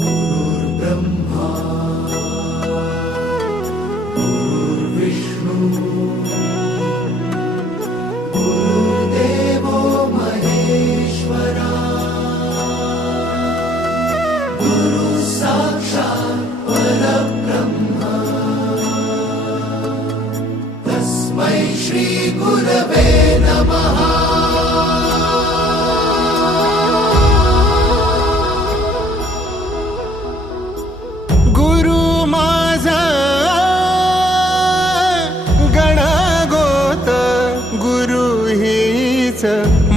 गुरुर्ब्रह्मा गुरुर्विष्णू गुरुर्देवो महेश्वरा गुरु साक्षात् परब्रह्म तस्मै श्री गुरवे नमः।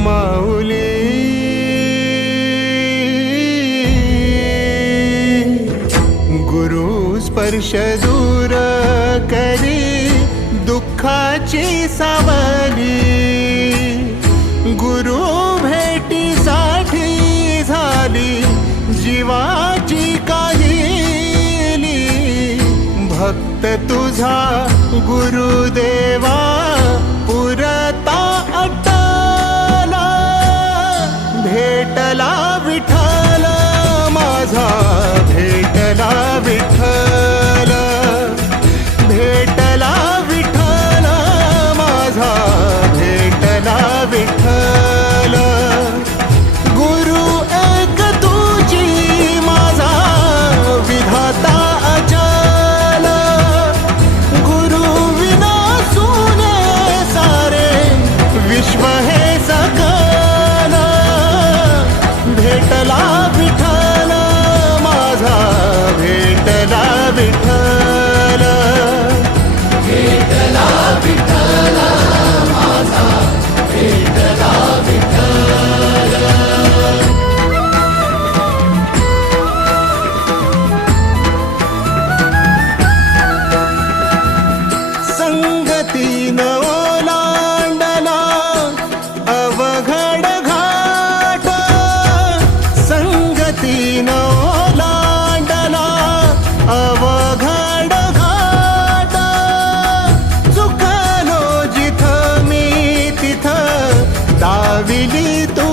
माऊली गुरु स्पर्श दूर करी दुःखाची सावली गुरु भेटीसाठी झाली जीवाची काहिली भक्त तुझा गुरुदेवा पुरता भेटला विठ्ठल माझा भेटला विठ्ठल भेटला विठ्ठल माझा भेटला विठ्ठल गुरु एक तुझी माझा विधाता अचल गुरु विना सुने सारे विश्व हे सकल भेटला विठ्ठल माझा भेटला विठ्ठल भेटला विठ्ठल माझा भेटला विठ्ठल। संगतीनं ओलांडला अवघड घाट संगतीनं ओलांडला अवघड घाट चुकलो जिथं मी तिथं दाविली तू